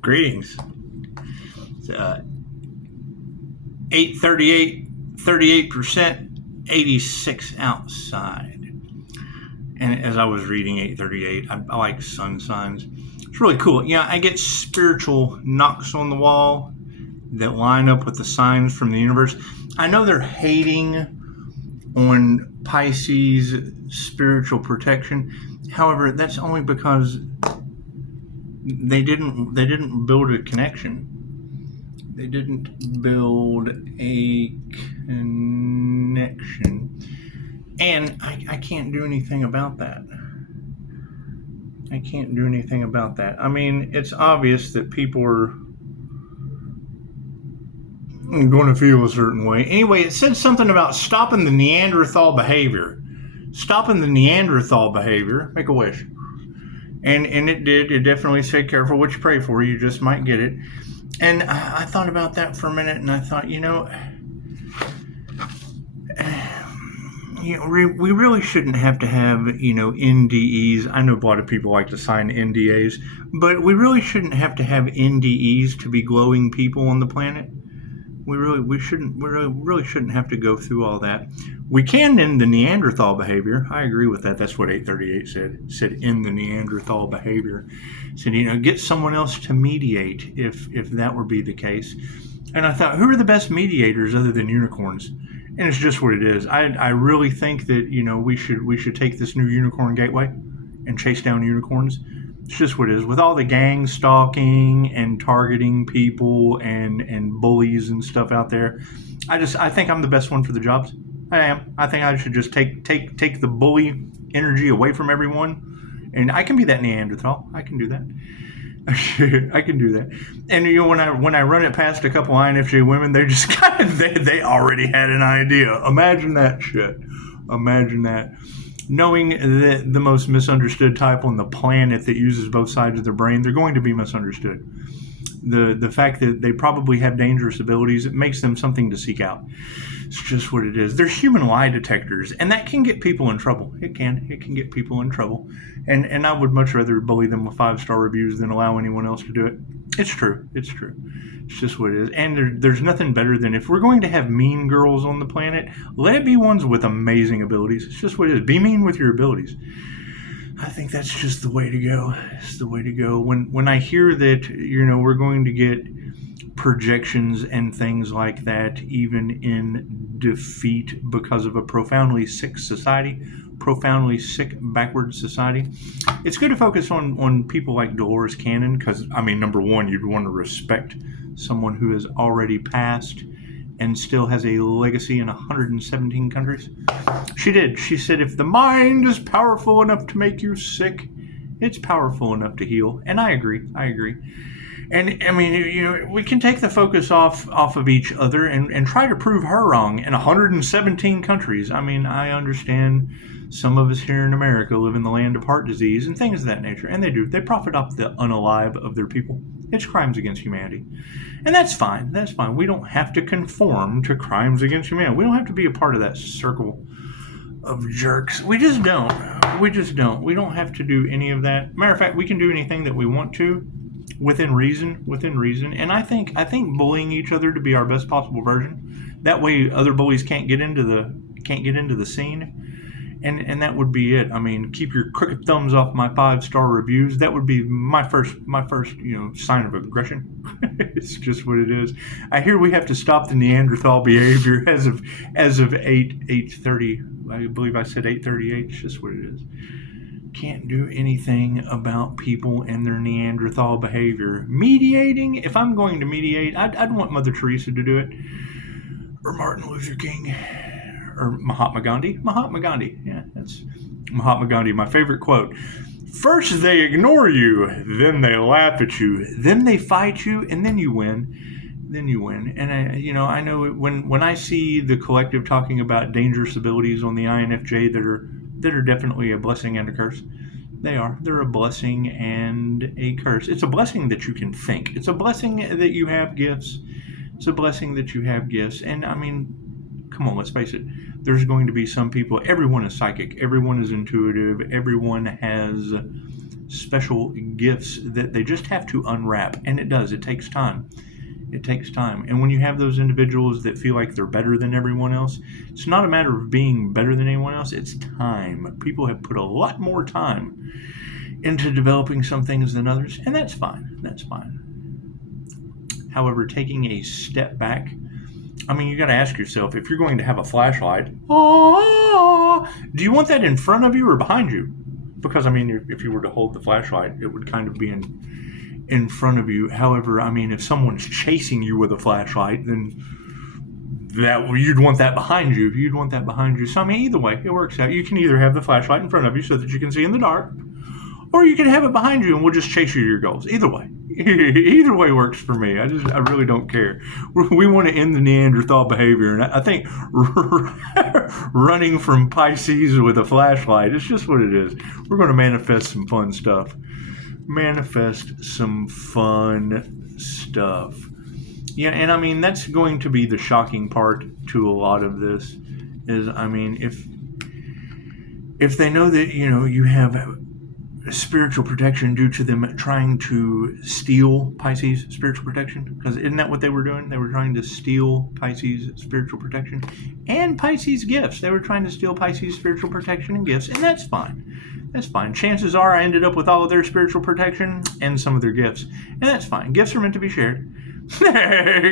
Greetings. It's 8:38, 38%, 86 outside. And as I was reading 8:38, I like sun signs. It's really cool. Yeah, I get spiritual knocks on the wall that line up with the signs from the universe. I know they're hating on Pisces spiritual protection. However, that's only because they didn't build a connection. They didn't build a connection. And I can't do anything about that. I can't do anything about that. I mean, it's obvious that people are going to feel a certain way. Anyway, it said something about stopping the Neanderthal behavior. Stopping the Neanderthal behavior. Make a wish. And it did. It definitely said, careful what you pray for. You just might get it. And I thought about that for a minute, and I thought, we really shouldn't have to have, NDEs. I know a lot of people like to sign NDAs, but we really shouldn't have to have NDEs to be glowing people on the planet. We really shouldn't have to go through all that. We can end the Neanderthal behavior. I agree with that. That's what 838 said. It said end the Neanderthal behavior. It said, get someone else to mediate if that would be the case. And I thought, who are the best mediators other than unicorns? And it's just what it is. I really think that, we should take this new unicorn gateway and chase down unicorns. It's just what it is. With all the gang stalking and targeting people and bullies and stuff out there, I think I'm the best one for the jobs. I am. I think I should just take the bully energy away from everyone, and I can be that Neanderthal. I can do that. I can do that. And when I run it past a couple INFJ women, they just they already had an idea. Imagine that shit. Imagine that. Knowing that the most misunderstood type on the planet that uses both sides of their brain, they're going to be misunderstood. The fact that they probably have dangerous abilities, it makes them something to seek out. It's just what it is. They're human lie detectors, and that can get people in trouble. It can get people in trouble. And I would much rather bully them with 5-star reviews than allow anyone else to do it. It's true. It's just what it is. And there's nothing better than, if we're going to have mean girls on the planet, let it be ones with amazing abilities. It's just what it is. Be mean with your abilities. I think that's just the way to go. It's the way to go. When I hear that, we're going to get projections and things like that, even in defeat because of a profoundly sick society, profoundly sick, backward society, it's good to focus on people like Dolores Cannon, because, number one, you'd want to respect someone who has already passed and still has a legacy in 117 countries. She did. She said, if the mind is powerful enough to make you sick, it's powerful enough to heal. And I agree. And we can take the focus off of each other and try to prove her wrong in 117 countries. I understand some of us here in America live in the land of heart disease and things of that nature, and they do. They profit off the unalive of their people. It's crimes against humanity. And that's fine. That's fine. We don't have to conform to crimes against humanity. We don't have to be a part of that circle of jerks. We just don't. We don't have to do any of that. Matter of fact, we can do anything that we want to within reason. And I think bullying each other to be our best possible version. That way other bullies can't get into the scene. And that would be it. Keep your crooked thumbs off my 5-star reviews. That would be my first sign of aggression. It's just what it is. I hear we have to stop the Neanderthal behavior as of 8:30. I believe I said 8:38. It's just what it is. Can't do anything about people and their Neanderthal behavior. Mediating, if I'm going to mediate, I'd want Mother Teresa to do it, or Martin Luther King, or Mahatma Gandhi. Yeah, that's Mahatma Gandhi, my favorite quote. First they ignore you, then they laugh at you, then they fight you, and then you win. And I know when I see the collective talking about dangerous abilities on the INFJ that are definitely a blessing and a curse. They're a blessing and a curse. It's a blessing that you can think. It's a blessing that you have gifts. And come on, let's face it. There's going to be some people, everyone is psychic, everyone is intuitive, everyone has special gifts that they just have to unwrap. And it does. It takes time. It takes time. And when you have those individuals that feel like they're better than everyone else, it's not a matter of being better than anyone else. It's time. People have put a lot more time into developing some things than others, and that's fine. That's fine. However, taking a step back, I mean, you got to ask yourself, if you're going to have a flashlight, do you want that in front of you or behind you? Because, I mean, if you were to hold the flashlight, it would kind of be in front of you. However, I mean, if someone's chasing you with a flashlight, then you'd want that behind you. You'd want that behind you. So, I mean, either way, it works out. You can either have the flashlight in front of you so that you can see in the dark, or you can have it behind you and we'll just chase you to your goals. Either way. Either way works for me. I really don't care. We want to end the Neanderthal behavior, and I think running from Pisces with a flashlight, it's just what it is. We're going to manifest some fun stuff. Manifest some fun stuff. Yeah, and I mean, that's going to be the shocking part to a lot of this is, I mean, if they know that, you know, you have spiritual protection due to them trying to steal Pisces spiritual protection, because isn't that what they were doing? They were trying to steal Pisces spiritual protection and Pisces gifts. They were trying to steal Pisces spiritual protection and gifts, and that's fine. That's fine. Chances are I ended up with all of their spiritual protection and some of their gifts, and that's fine. Gifts are meant to be shared.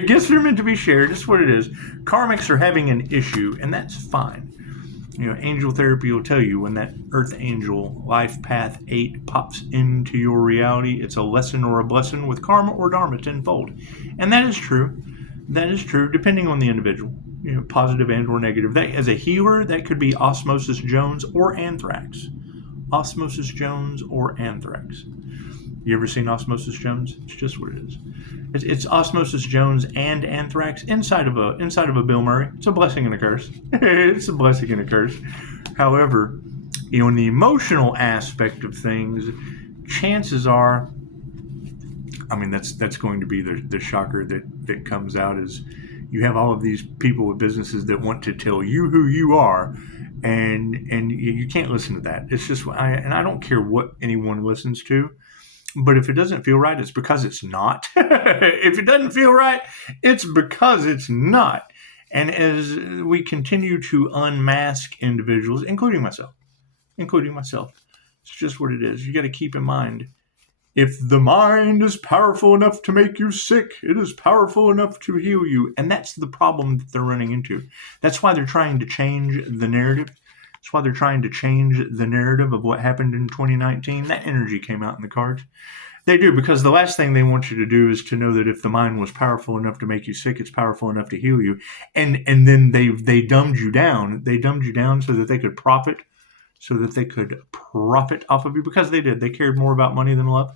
Gifts are meant to be shared. That's what it is. Karmics are having an issue, and that's fine. You know, angel therapy will tell you when that Earth Angel Life Path 8 pops into your reality, it's a lesson or a blessing with karma or dharma tenfold. And that is true. That is true, depending on the individual, you know, positive and or negative. That, as a healer, that could be Osmosis Jones or Anthrax. Osmosis Jones or Anthrax. You ever seen Osmosis Jones? It's just what it is. It's Osmosis Jones and Anthrax inside of a Bill Murray. It's a blessing and a curse. It's a blessing and a curse. However, you know, in the emotional aspect of things, chances are, I mean, that's going to be the shocker that comes out is you have all of these people with businesses that want to tell you who you are, and you can't listen to that. It's just, I don't care what anyone listens to. But if it doesn't feel right, it's because it's not. If it doesn't feel right, it's because it's not. And as we continue to unmask individuals, including myself, it's just what it is. You got to keep in mind, if the mind is powerful enough to make you sick, it is powerful enough to heal you. And that's the problem that they're running into. That's why they're trying to change the narrative. That's why they're trying to change the narrative of what happened in 2019. That energy came out in the cards. They do, because the last thing they want you to do is to know that if the mind was powerful enough to make you sick, it's powerful enough to heal you. And then they dumbed you down. They dumbed you down so that they could profit, off of you, because they did. They cared more about money than love.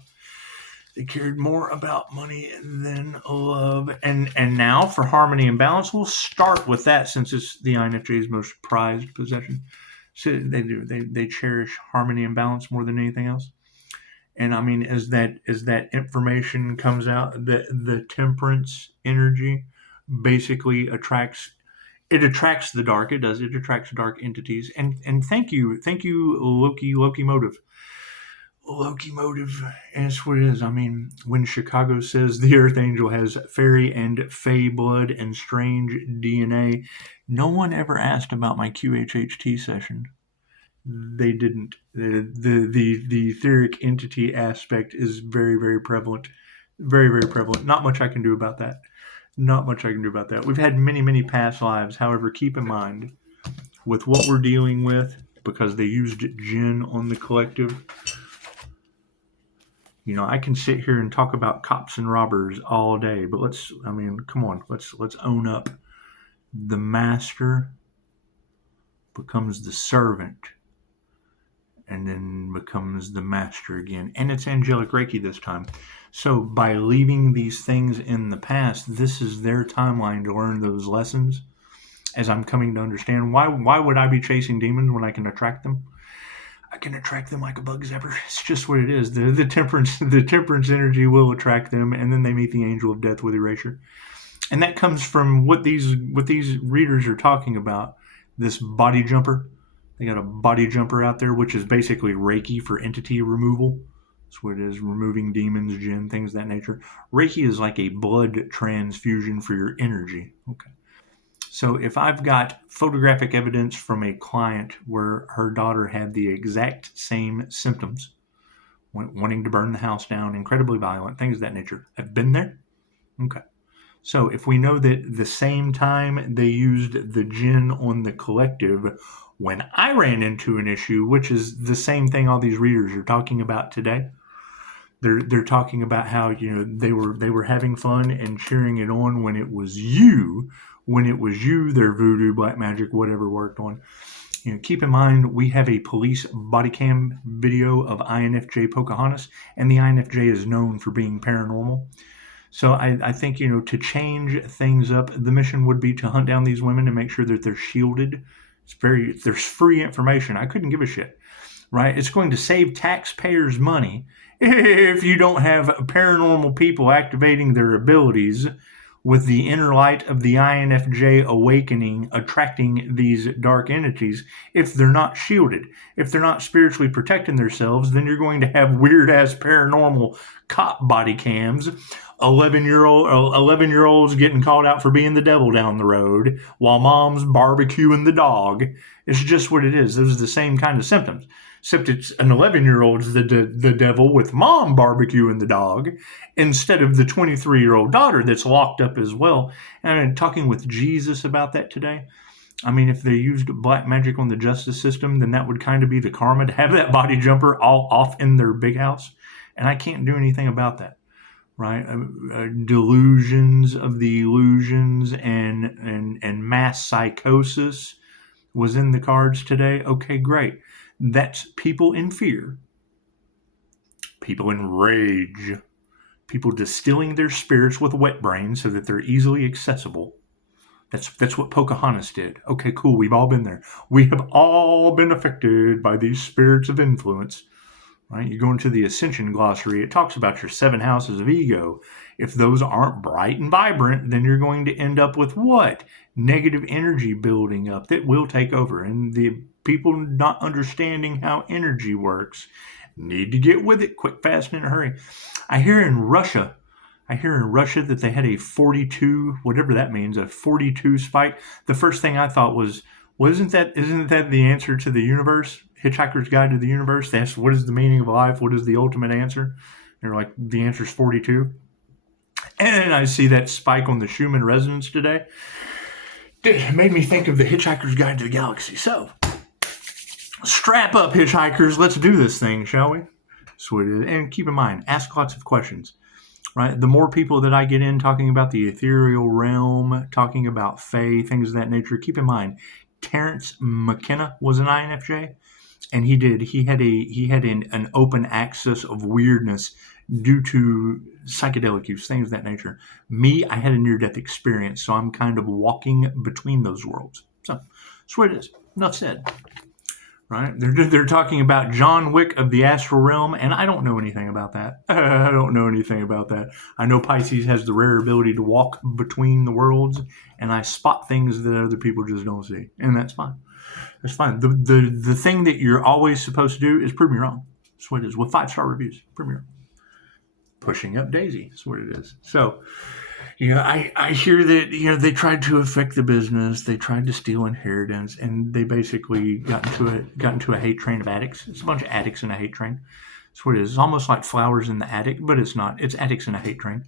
They cared more about money than love. And now for harmony and balance, we'll start with that since it's the INFJ's most prized possession. So they do. They cherish harmony and balance more than anything else. And I mean, as that information comes out, the temperance energy basically attracts the dark. It does. It attracts dark entities. And thank you, Loki Motive. Loki Motive, and it's what it is. I mean, when Chicago says the Earth Angel has fairy and fae blood and strange DNA, no one ever asked about my QHHT session. They didn't. The etheric entity aspect is very, very prevalent. Very, very prevalent. Not much I can do about that. We've had many, many past lives. However, keep in mind, with what we're dealing with, because they used Jinn on the collective, you know, I can sit here and talk about cops and robbers all day, but come on, let's own up. The master becomes the servant, and then becomes the master again. And it's angelic Reiki this time. So by leaving these things in the past, this is their timeline to learn those lessons. As I'm coming to understand, why would I be chasing demons when I can attract them? I can attract them like a bug zapper. It's just what it is. The temperance energy will attract them, and then they meet the angel of death with erasure. And that comes from what these readers are talking about. This body jumper. They got a body jumper out there, which is basically Reiki for entity removal. That's what it is. Removing demons, jinn, things of that nature. Reiki is like a blood transfusion for your energy. Okay. So if I've got photographic evidence from a client where her daughter had the exact same symptoms, wanting to burn the house down, incredibly violent, things of that nature, I've been there. Okay. So if we know that the same time they used the jinn on the collective when I ran into an issue, which is the same thing all these readers are talking about today, they're talking about how they were having fun and cheering it on when it was you their voodoo, black magic, whatever worked on. Keep in mind we have a police body cam video of INFJ Pocahontas, and the INFJ is known for being paranormal. So I think to change things up, the mission would be to hunt down these women and make sure that they're shielded. There's free information. I couldn't give a shit. Right? It's going to save taxpayers money if you don't have paranormal people activating their abilities with the inner light of the INFJ awakening, attracting these dark entities. If they're not shielded, if they're not spiritually protecting themselves, then you're going to have weird-ass paranormal cop body cams, 11-year-olds getting called out for being the devil down the road while mom's barbecuing the dog. It's just what it is. Those are the same kind of symptoms. Except it's an 11-year-old's the devil with mom barbecuing the dog instead of the 23-year-old daughter that's locked up as well. And I'm talking with Jesus about that today. I mean, if they used black magic on the justice system, then that would kind of be the karma to have that body jumper all off in their big house. And I can't do anything about that, right? Delusions of the illusions and mass psychosis was in the cards today. Okay, great. That's people in fear, people in rage, people distilling their spirits with wet brains so that they're easily accessible. That's what Pocahontas did. Okay, cool. We've all been there. We have all been affected by these spirits of influence. Right? You go into the Ascension glossary, it talks about your 7 houses of ego. If those aren't bright and vibrant, then you're going to end up with what? Negative energy building up that will take over. And the people not understanding how energy works need to get with it quick, fast, and in a hurry. I hear in Russia that they had a 42, whatever that means, a 42 spike. The first thing I thought was, isn't that the answer to the universe? Hitchhiker's Guide to the Universe. They asked, what is the meaning of life? What is the ultimate answer? They're like, the answer is 42. And I see that spike on the Schumann resonance today. It made me think of the Hitchhiker's Guide to the Galaxy. So, strap up, hitchhikers. Let's do this thing, shall we? So it is. And keep in mind, ask lots of questions. Right? The more people that I get in talking about the ethereal realm, talking about fae, things of that nature, keep in mind, Terrence McKenna was an INFJ. And he had an open access of weirdness due to psychedelic use, things of that nature. Me, I had a near-death experience, so I'm kind of walking between those worlds. So that's what it is. Enough said. Right? They're talking about John Wick of the astral realm, and I don't know anything about that. I don't know anything about that. I know Pisces has the rare ability to walk between the worlds, and I spot things that other people just don't see, and that's fine. That's fine. The thing that you're always supposed to do is prove me wrong. That's what it is. With 5-star reviews, prove me wrong. Pushing up Daisy. That's what it is. So, I hear that they tried to affect the business. They tried to steal inheritance, and they basically got into a hate train of addicts. It's a bunch of addicts in a hate train. That's what it is. It's almost like flowers in the attic, but it's not. It's addicts in a hate train.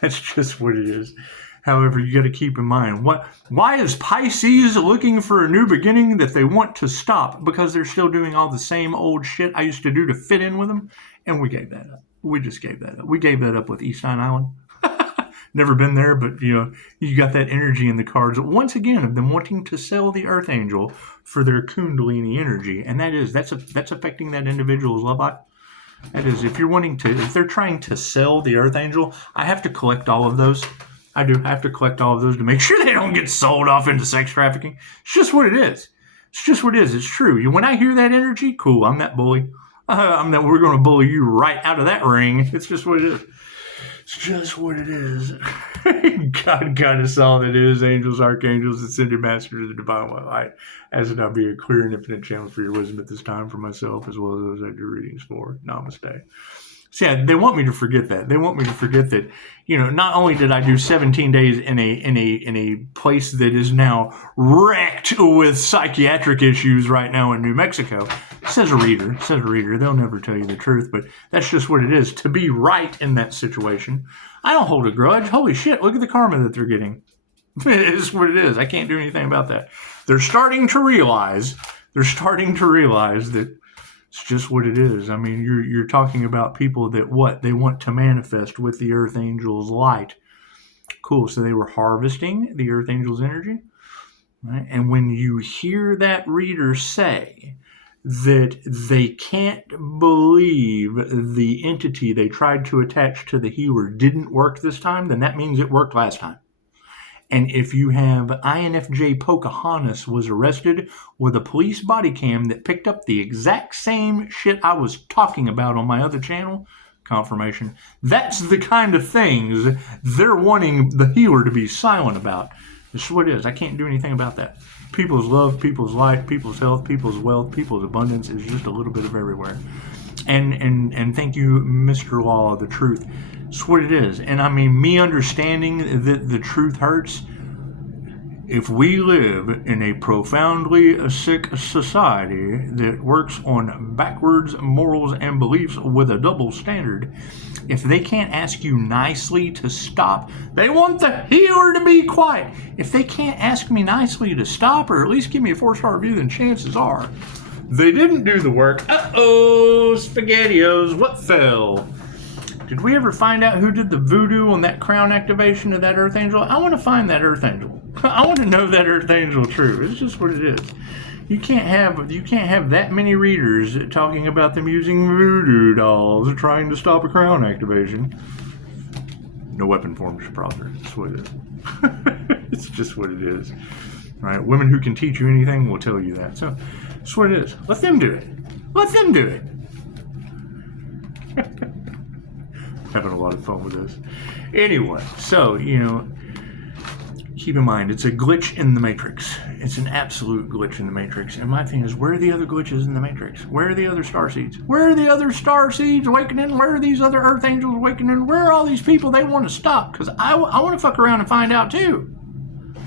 That's just what it is. However, you got to keep in mind, why is Pisces looking for a new beginning that they want to stop? Because they're still doing all the same old shit I used to do to fit in with them, and we gave that up. We just gave that up. We gave that up with Eastine Island. Never been there, but you got that energy in the cards. Once again, of them wanting to sell the Archangel for their Kundalini energy, and that's affecting that individual's love life. That is, if they're trying to sell the Archangel, I have to collect all of those. I do have to collect all of those to make sure they don't get sold off into sex trafficking. It's just what it is. It's just what it is. It's true. When I hear that energy, cool, I'm that bully. We're going to bully you right out of that ring. It's just what it is. It's just what it is. God, goddess, all that is, angels, archangels, ascended masters of the divine light, as it now be a clear and infinite channel for your wisdom at this time for myself as well as those I do readings for. Namaste. So yeah, they want me to forget that. They want me to forget that, not only did I do 17 days in a place that is now wrecked with psychiatric issues right now in New Mexico. Says a reader. They'll never tell you the truth, but that's just what it is. To be right in that situation, I don't hold a grudge. Holy shit, look at the karma that they're getting. It's what it is. I can't do anything about that. They're starting to realize that it's just what it is. I mean, you're talking about people that they want to manifest with the Earth Angel's light. Cool. So they were harvesting the Earth Angel's energy. Right? And when you hear that reader say that they can't believe the entity they tried to attach to the healer didn't work this time, then that means it worked last time. And if you have INFJ Pocahontas was arrested with a police body cam that picked up the exact same shit I was talking about on my other channel, confirmation, that's the kind of things they're wanting the healer to be silent about. This is what it is. I can't do anything about that. People's love, people's light, people's health, people's wealth, people's abundance is just a little bit of everywhere. And thank you, Mr. Law of the Truth. It's what it is. And I mean, me understanding that the truth hurts. If we live in a profoundly sick society that works on backwards morals and beliefs with a double standard, if they can't ask you nicely to stop, they want the healer to be quiet. If they can't ask me nicely to stop, or at least give me a 4-star review, then chances are they didn't do the work. Uh-oh, SpaghettiOs, what fell? Did we ever find out who did the voodoo on that crown activation of that Earth Angel? I want to find that Earth Angel. I want to know that Earth Angel true. It's just what it is. You can't have that many readers talking about them using voodoo dolls trying to stop a crown activation. No weapon form should prosper. That's what it is. It's just what it is. Right? Women who can teach you anything will tell you that. So that's what it is. Let them do it. Let them do it. Having a lot of fun with this. Anyway, so, keep in mind, it's a glitch in the Matrix. It's an absolute glitch in the Matrix. And my thing is, where are the other glitches in the Matrix? Where are the other starseeds? Where are the other starseeds awakening? Where are these other Earth Angels awakening? Where are all these people they want to stop? Because I want to fuck around and find out too.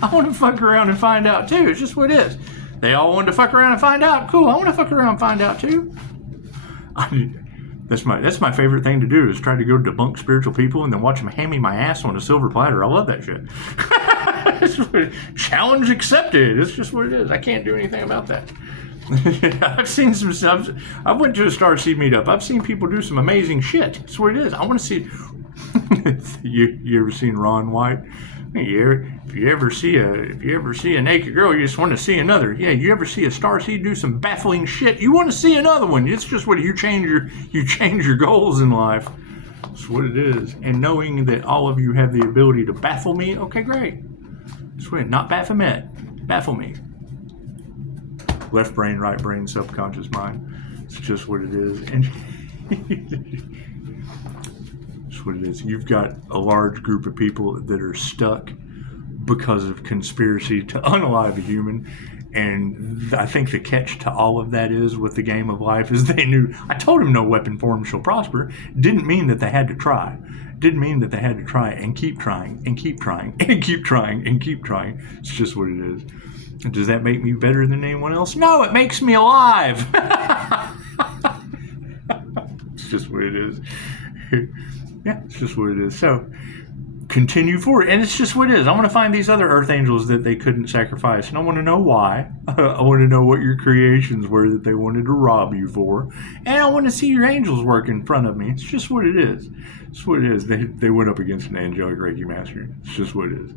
I want to fuck around and find out too. It's just what it is. They all want to fuck around and find out. Cool, I want to fuck around and find out too. That's my favorite thing to do, is try to go debunk spiritual people and then watch them hand me my ass on a silver platter. I love that shit. Challenge accepted. It's just what it is. I can't do anything about that. I've seen some stuff. I went to a Starseed meetup. I've seen people do some amazing shit. That's what it is. I want to see. You ever seen Ron White? If you ever see a naked girl, you just want to see another. Yeah, you ever see a starseed do some baffling shit, you want to see another one. It's just what you change your goals in life. That's what it is. And knowing that all of you have the ability to baffle me, okay, great. Sweet, not Baphomet, baffle me. Left brain, right brain, subconscious mind. It's just what it is. And what it is. You've got a large group of people that are stuck because of conspiracy to unalive a human, and I think the catch to all of that is, with the game of life, is they knew, I told them no weapon form shall prosper, didn't mean that they had to try. Didn't mean that they had to try and keep trying and keep trying and keep trying and keep trying. It's just what it is. Does that make me better than anyone else? No, it makes me alive. It's just what it is. Yeah, it's just what it is. So, continue forward. And it's just what it is. I want to find these other Earth Angels that they couldn't sacrifice. And I want to know why. I want to know what your creations were that they wanted to rob you for. And I want to see your angels work in front of me. It's just what it is. It's what it is. They went up against an angelic Reiki master. It's just what it is.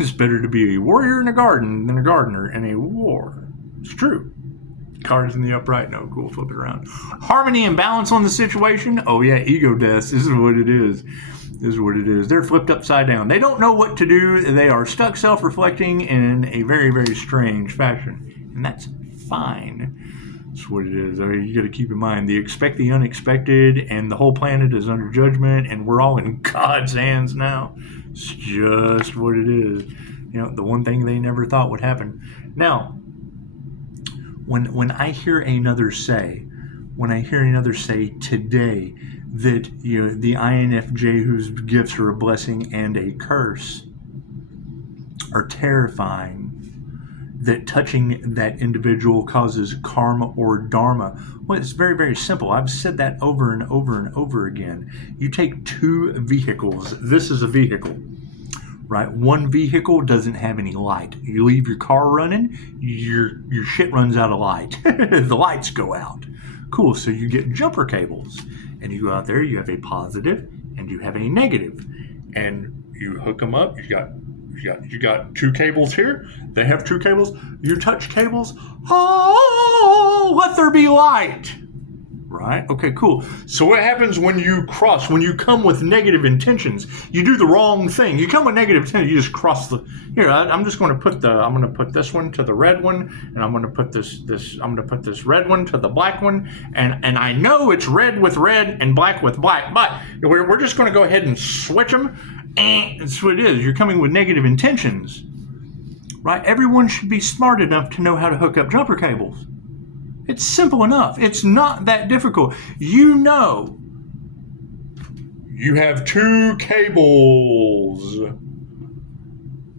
It's better to be a warrior in a garden than a gardener in a war. It's true. Cards in the upright, no, cool, flip it around. Harmony and balance on the situation, oh yeah, ego deaths, this is what it is. This is what it is. They're flipped upside down. They don't know what to do. They are stuck self-reflecting in a very, very strange fashion. And that's fine. That's what it is. I mean, you got to keep in mind, they expect the unexpected, and the whole planet is under judgment, and we're all in God's hands now. It's just what it is. You know, the one thing they never thought would happen. Now, when I hear another say today that, you know, the INFJ whose gifts are a blessing and a curse are terrifying, that touching that individual causes karma or dharma. Well, it's very, very simple. I've said that over and over and over again. You take two vehicles. This is a vehicle, right? One vehicle doesn't have any light. You leave your car running, your shit runs out of light. The lights go out. Cool, so you get jumper cables. And you go out there, you have a positive and you have a negative. And you hook them up. You got two cables here. They have two cables. You touch cables. Oh, let there be light. Right? Okay, cool. So what happens when you come with negative intentions? You do the wrong thing. You come with negative intentions, you just cross the. Here, I'm just going to put this one to the red one, and I'm going to put this red one to the black one, and I know it's red with red and black with black, but we're just going to go ahead and switch them. And that's what it is. You're coming with negative intentions, right? Everyone should be smart enough to know how to hook up jumper cables. It's simple enough. It's not that difficult. You know, you have two cables.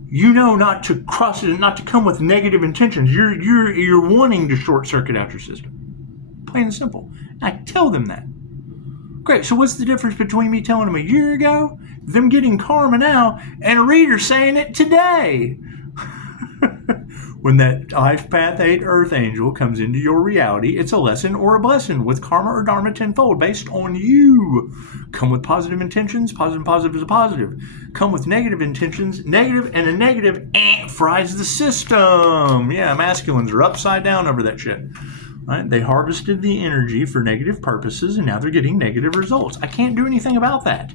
You know not to cross it, not to come with negative intentions. You're wanting to short circuit out your system. Plain and simple. I tell them that. Great. So what's the difference between me telling them a year ago, them getting karma now, and a reader saying it today? When that life path 8 earth angel comes into your reality, it's a lesson or a blessing with karma or dharma tenfold based on you. Come with positive intentions, positive is a positive. Come with negative intentions, negative, and a negative fries the system. Yeah, masculines are upside down over that shit. Right? They harvested the energy for negative purposes, and now they're getting negative results. I can't do anything about that.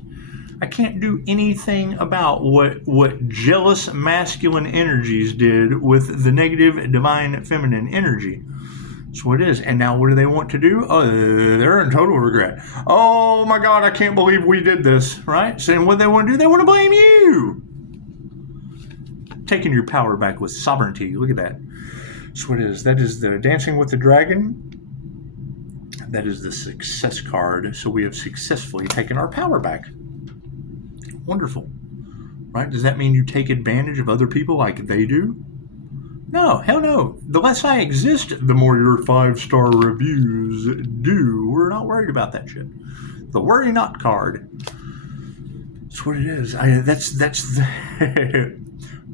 I can't do anything about what jealous masculine energies did with the negative divine feminine energy. That's what it is. And now what do they want to do? Oh, they're in total regret. Oh my God, I can't believe we did this, right? So what they want to do, they want to blame you. Taking your power back with sovereignty. Look at that. That's what it is. That is the Dancing with the Dragon. That is the success card. So we have successfully taken our power back. Wonderful, right? Does that mean you take advantage of other people like they do? No, hell no. The less I exist, the more your 5-star reviews do. We're not worried about that shit. The worry not card. That's what it is. That's the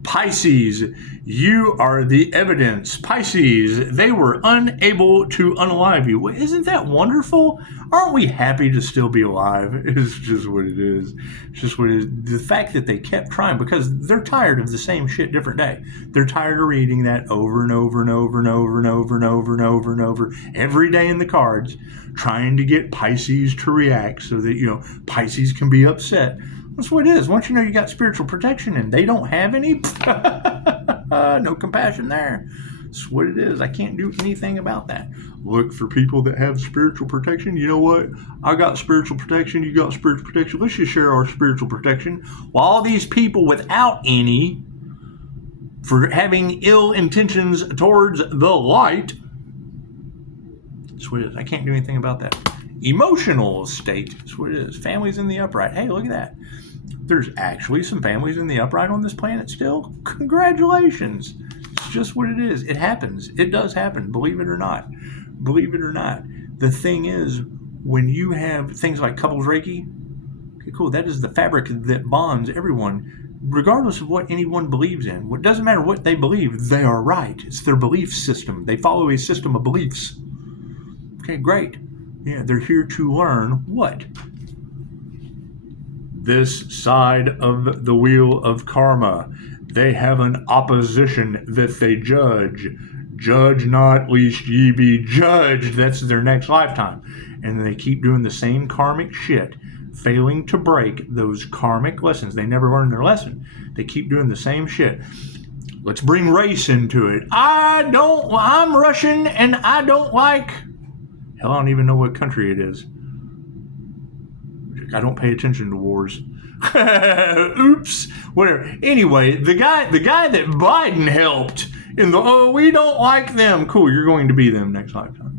Pisces, you are the evidence. Pisces, they were unable to unalive you. Well, isn't that wonderful? Aren't we happy to still be alive? It's just what it is. It's just what it is. The fact that they kept trying, because they're tired of the same shit different day. They're tired of reading that over and over and over and over and over and over and over and over every day in the cards, trying to get Pisces to react so that, you know, Pisces can be upset. That's what it is. Once you know you got spiritual protection and they don't have any, no compassion there. That's what it is. I can't do anything about that. Look for people that have spiritual protection. You know what? I got spiritual protection. You got spiritual protection. Let's just share our spiritual protection. While all these people without any, for having ill intentions towards the light, that's what it is. I can't do anything about that. Emotional state. That's what it is. Families in the upright. Hey, look at that. There's actually some families in the upright on this planet still. Congratulations. It's just what it is. It happens. It does happen. Believe it or not. Believe it or not. The thing is, when you have things like couples Reiki, okay, cool. That is the fabric that bonds everyone, regardless of what anyone believes in. It doesn't matter what they believe. They are right. It's their belief system. They follow a system of beliefs. Okay, great. Yeah, they're here to learn what? This side of the wheel of karma. They have an opposition that they judge. Judge not, lest ye be judged. That's their next lifetime. And they keep doing the same karmic shit, failing to break those karmic lessons. They never learn their lesson. They keep doing the same shit. Let's bring race into it. I'm Russian and I don't like, hell, I don't even know what country it is. I don't pay attention to wars. Oops, whatever. Anyway, the guy that Biden helped in the, we don't like them. Cool, you're going to be them next lifetime.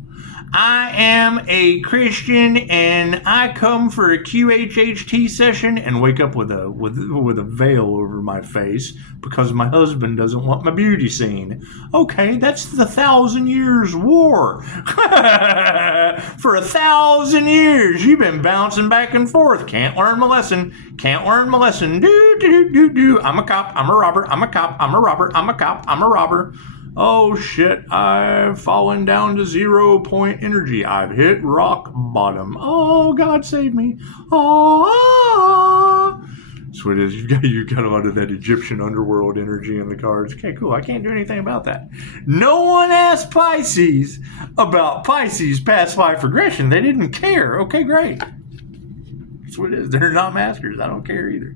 I am a Christian and I come for a QHHT session and wake up with a veil over my face because my husband doesn't want my beauty seen. Okay, that's the 1,000 Years War. For 1,000 years, you've been bouncing back and forth. Can't learn my lesson. Can't learn my lesson. Do. I'm a cop. I'm a robber. I'm a cop. I'm a robber. I'm a cop. I'm a robber. Oh shit, I've fallen down to 0 point energy. I've hit rock bottom. Oh, God save me. Oh, that's what it is. You've got a lot of that Egyptian underworld energy in the cards. Okay, cool. I can't do anything about that. No one asked Pisces about Pisces' past life regression. They didn't care. Okay, great. That's what it is. They're not masters. I don't care either.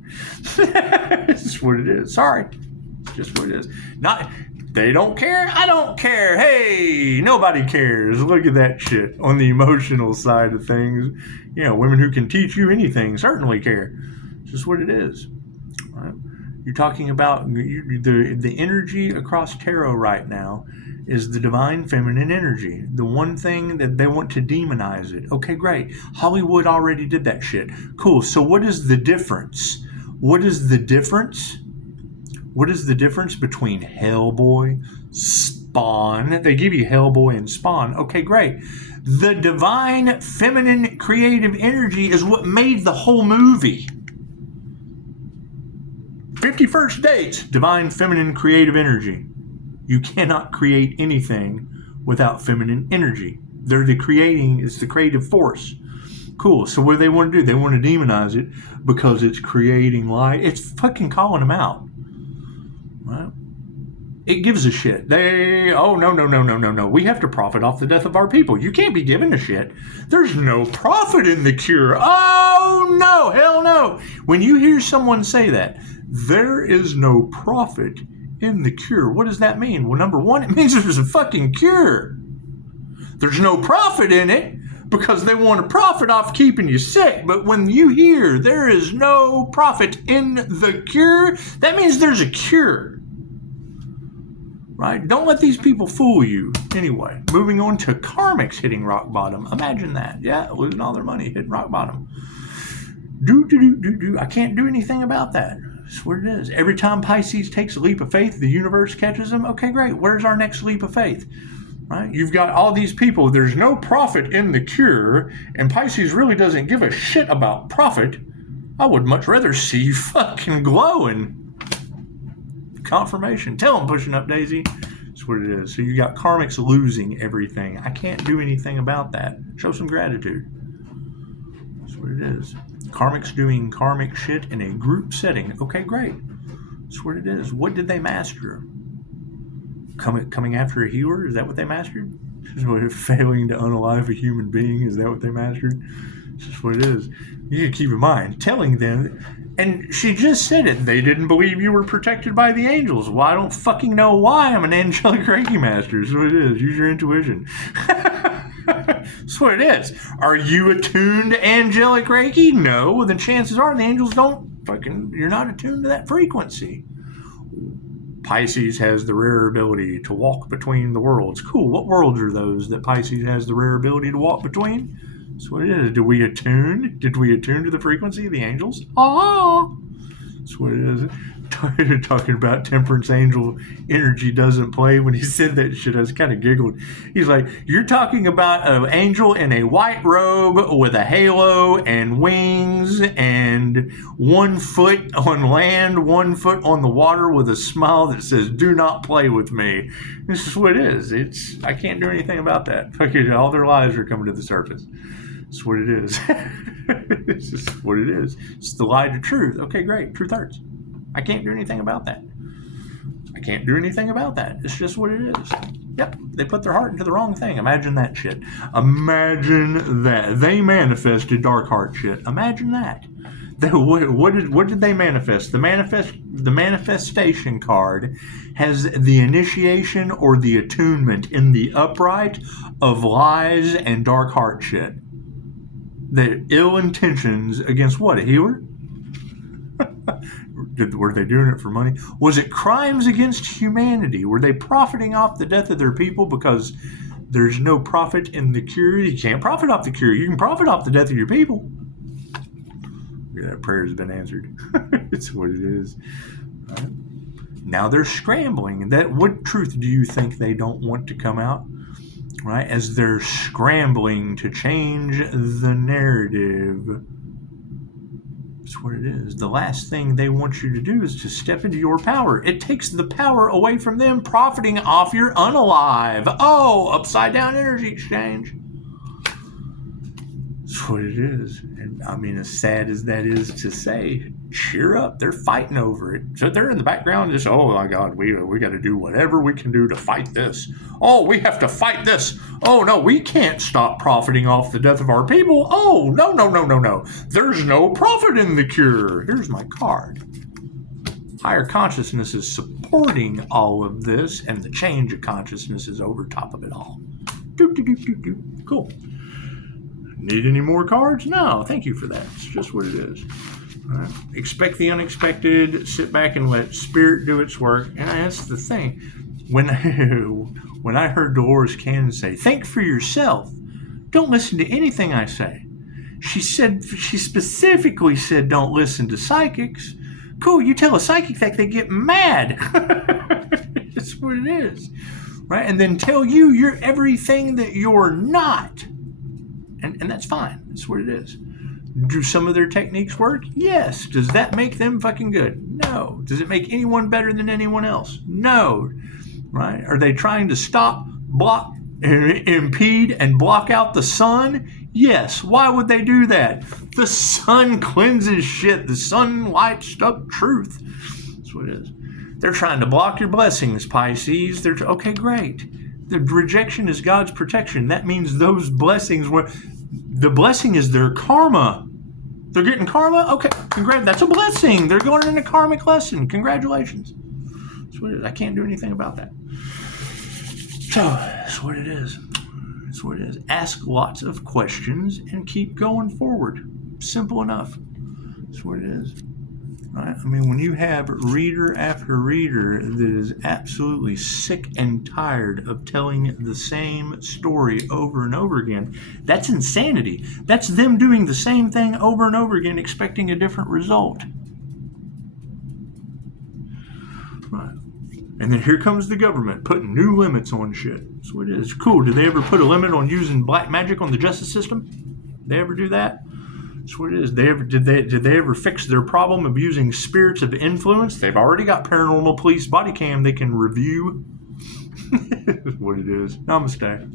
It's what it is. Sorry. It's just what it is. They don't care. I don't care. Hey, nobody cares. Look at that shit on the emotional side of things. You know, women who can teach you anything certainly care. It's just what it is. Right? You're talking about the energy across tarot right now is the divine feminine energy. The one thing that they want to demonize it. Okay, great. Hollywood already did that shit. Cool. So what is the difference? What is the difference? What is the difference between Hellboy, Spawn? They give you Hellboy and Spawn. Okay, great. The divine feminine creative energy is what made the whole movie. 50 First Dates, divine feminine creative energy. You cannot create anything without feminine energy. It's the creative force. Cool. So what do they want to do? They want to demonize it because it's creating light. It's fucking calling them out. Right? It gives a shit. No. We have to profit off the death of our people. You can't be giving a shit. There's no profit in the cure. Oh, no. Hell no. When you hear someone say that, there is no profit in the cure. What does that mean? Well, number one, it means there's a fucking cure. There's no profit in it because they want to profit off keeping you sick. But when you hear there is no profit in the cure, that means there's a cure. Right? Don't let these people fool you. Anyway, moving on to karmics hitting rock bottom. Imagine that. Yeah, losing all their money, hitting rock bottom. I can't do anything about that. That's what it is. Every time Pisces takes a leap of faith, the universe catches them. Okay, great. Where's our next leap of faith? Right? You've got all these people. There's no profit in the cure, and Pisces really doesn't give a shit about profit. I would much rather see you fucking glowing. Confirmation. Tell them pushing up, Daisy. That's what it is. So you got karmics losing everything. I can't do anything about that. Show some gratitude. That's what it is. Karmics doing karmic shit in a group setting. Okay, great. That's what it is. What did they master? Coming after a healer? Is that what they mastered? Failing to unalive a human being? Is that what they mastered? That's just what it is. You can keep in mind, telling them, and she just said it, they didn't believe you were protected by the angels. Well, I don't fucking know why. I'm an angelic Reiki master. That's what it is. Use your intuition. That's what it is. Are you attuned to angelic Reiki? No. Well, then chances are the angels you're not attuned to that frequency. Pisces has the rare ability to walk between the worlds. Cool. What worlds are those that Pisces has the rare ability to walk between? That's what it is. Did we attune to the frequency of the angels? Oh, that's what it is. Talking about temperance angel energy doesn't play. When he said that shit, I was kind of giggled. He's like, you're talking about an angel in a white robe with a halo and wings and 1 foot on land, 1 foot on the water with a smile that says, do not play with me. This is what it is. I can't do anything about that. Fucking all their lies are coming to the surface. That's what it is. It's just what it is. It's the lie to truth. Okay, great. Truth hurts. I can't do anything about that. It's just what it is. Yep, they put their heart into the wrong thing. Imagine that shit. Imagine that. They manifested dark heart shit. Imagine that. What did they manifest? The manifestation card has the initiation or the attunement in the upright of lies and dark heart shit. The ill intentions against what? A healer? Were they doing it for money? Was it crimes against humanity? Were they profiting off the death of their people because there's no profit in the cure? You can't profit off the cure. You can profit off the death of your people. Yeah, that prayer has been answered. It's what it is. Right. Now they're scrambling. What truth do you think they don't want to come out? Right? As they're scrambling to change the narrative. That's what it is. The last thing they want you to do is to step into your power. It takes the power away from them, profiting off your unalive. Oh, upside down energy exchange. That's what it is. And I mean, as sad as that is to say, cheer up. They're fighting over it. So they're in the background just, oh my God, we got to do whatever we can do to fight this. Oh, we have to fight this. Oh no, we can't stop profiting off the death of our people. Oh, no. There's no profit in the cure. Here's my card. Higher consciousness is supporting all of this, and the change of consciousness is over top of it all. Cool. Need any more cards? No, thank you for that. It's just what it is. All right. Expect the unexpected. Sit back and let spirit do its work. And that's the thing. When I heard Dolores Cannon say, think for yourself. Don't listen to anything I say. She specifically said, don't listen to psychics. Cool, you tell a psychic that, they get mad. That's what it is. Right? And then tell you're everything that you're not. And that's fine. That's what it is. Do some of their techniques work? Yes. Does that make them fucking good? No. Does it make anyone better than anyone else? No. Right? Are they trying to stop, block, impede, and block out the sun? Yes. Why would they do that? The sun cleanses shit. The sun lights up truth. That's what it is. They're trying to block your blessings, Pisces. Okay, great. The rejection is God's protection. That means those blessings the blessing is their karma. They're getting karma? Okay, congrats. That's a blessing. They're going in a karmic lesson. Congratulations. That's what it is. I can't do anything about that. So, that's what it is. That's what it is. Ask lots of questions and keep going forward. Simple enough. That's what it is. Right? I mean, when you have reader after reader that is absolutely sick and tired of telling the same story over and over again, that's insanity. That's them doing the same thing over and over again, expecting a different result. Right. And then here comes the government putting new limits on shit. That's what it is. Cool. Did they ever put a limit on using black magic on the justice system? Did they ever do that? That's what it is. Did they ever fix their problem of using spirits of influence? They've already got paranormal police body cam they can review. That's what it is. Namaste.